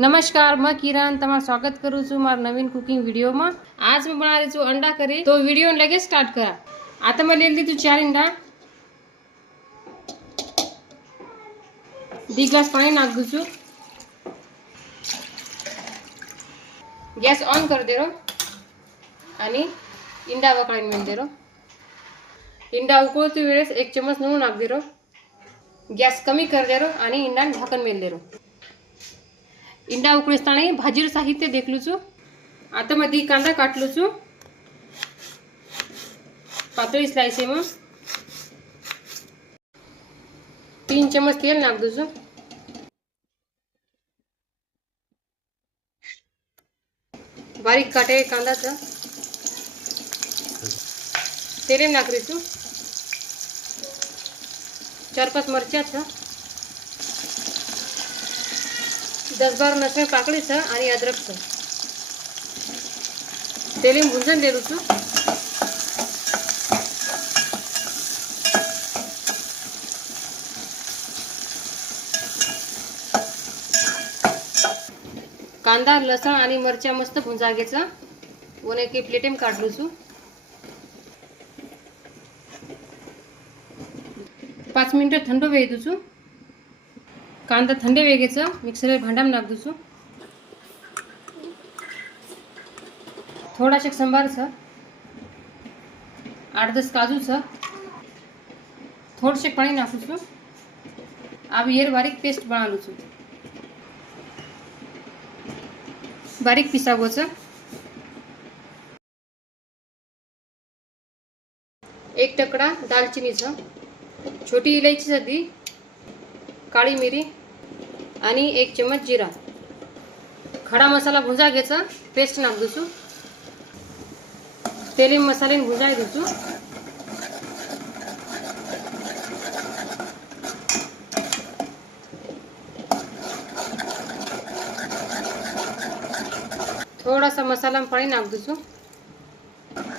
नमस्कार, मैं किरण तमार स्वागत करूँ छू मार नवीन कुकिंग वीडियो में। आज मैं बना रही छू अंडा करी। तो वीडियो लगे स्टार्ट करा। आता मैं ले ली 4 अंडा, 2 ग्लास पानी नाख दू छू। गैस ऑन कर दे रो आणि इंडा वकळीन मेल दे रो। इंडा उकळती वेळेस 1 चमच नून नाख दे रो। गॅस कमी कर दे रो आणि इंडा ढाकण मेल दे रो। इंडा उकळीस्ताना भाजीर साहित्य देखलू छू। आता मध्ये कांदा काटलू छू पातळी स्लाइस में। 3 चम्मच तेल नाख दू छू। बारीक काटे कांदा छ तेल में नाख रही छू। 4-5 मरचा छ, 10-12 लसण पाकड़ी छ आणि अदरक छ। तेल में भूंजन दे छू। कांदा लसण आणि मरचा मस्त भुंजा घ्यायचा। वन एक प्लेट में काढलू छू। 5 मिनिट थंड वेळ दू छू। कांदा थंड वेगेचा मिक्सर भांडा में नाख दू छू। थोड़ा से संबार छ, 8-10 काजू छ, थोड़े से पानी नाखू छू। अब ये बारीक पेस्ट बना लू छू। बारीक पिसा हुआ छ। 1 टुकड़ा दालचीनी छ, छोटी इलायची सदी, काली मिरी आणि 1 चम्मच जीरा। खड़ा मसाला भुंजा घ्यायचा, पेस्ट नाख दू छू। तेल में मसाले भुंजाय दू छू। थोड़ा सा मसाला में पानी नाख दू छू।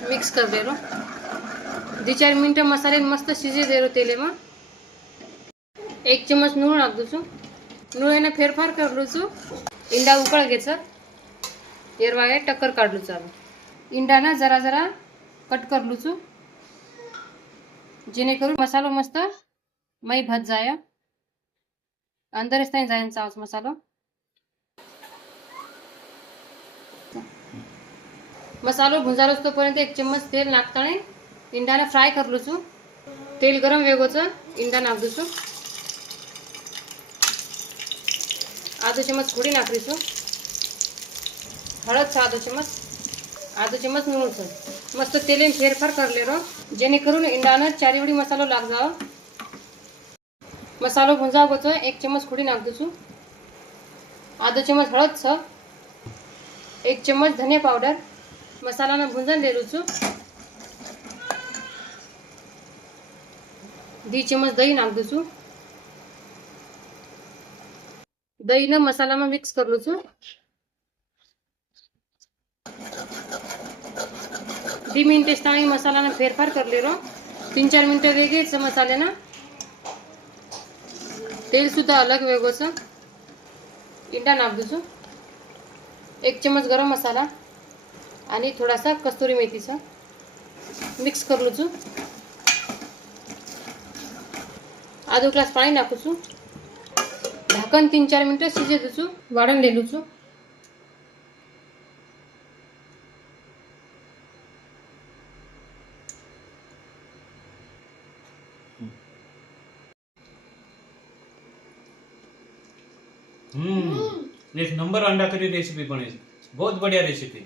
मिक्स कर दे रो। 2-4 मिनट मसाले मस्त शिजे दे रो। तेल में 1 चम्मच नून नाख दू छू। नून फेरफार कर लू छू। इंडा उकळ घ्यायचा, एरवाळे टक्कर काढलू चालू। इंडा ना जरा जरा कट कर लू छू, जेणेकरून मसालो मस्त मई भज जाए, अंदर इस जाए चावस मसालो। मसालो भुंजालो तोपर्यंत 1 चम्मच तेल नाखताने इंडाने फ्राय कर लू छू। तेल गरम वेगोच इंडा नाख दू छू। आधो चम्मच खोड़ी नाख रही छू। हळद छ आधो चम्मच, आधो चम्मच नून छ। मस्त तेल में फेरफार कर ले रो, जेणेकरून इंडाने चारीवडी मसालो लाग जाओ। मसालो भुंजा गोच 1 चम्मच खोड़ी नाख दू छू। आधो चम्मच हळद छ, 1 चम्मच धनिया पाउडर। मसाला ने भुंजन दे लू छू। 2 चम्मच दही नाख दू छू। दही ने मसाला में मिक्स कर लू छू। 2 मिनट इस्तानी मसाला ने फेरफार कर ले रो। 3-4 मिनट वेगे मसाले ना तेल सुद्धा अलग वेगो छ। इंडा नाख दू छू। 1 चम्मच गरम मसाला आणि थोड़ा सा कस्तूरी मेथी छ। मिक्स कर लू छू। आधो ग्लास पानी नाखू छू। ढाकन 3-4 मिनट सीजे दू छू। वाड़न ले लू छू। एक नंबर अंडा करी रेसिपी बने, बहुत बढ़िया रेसिपी।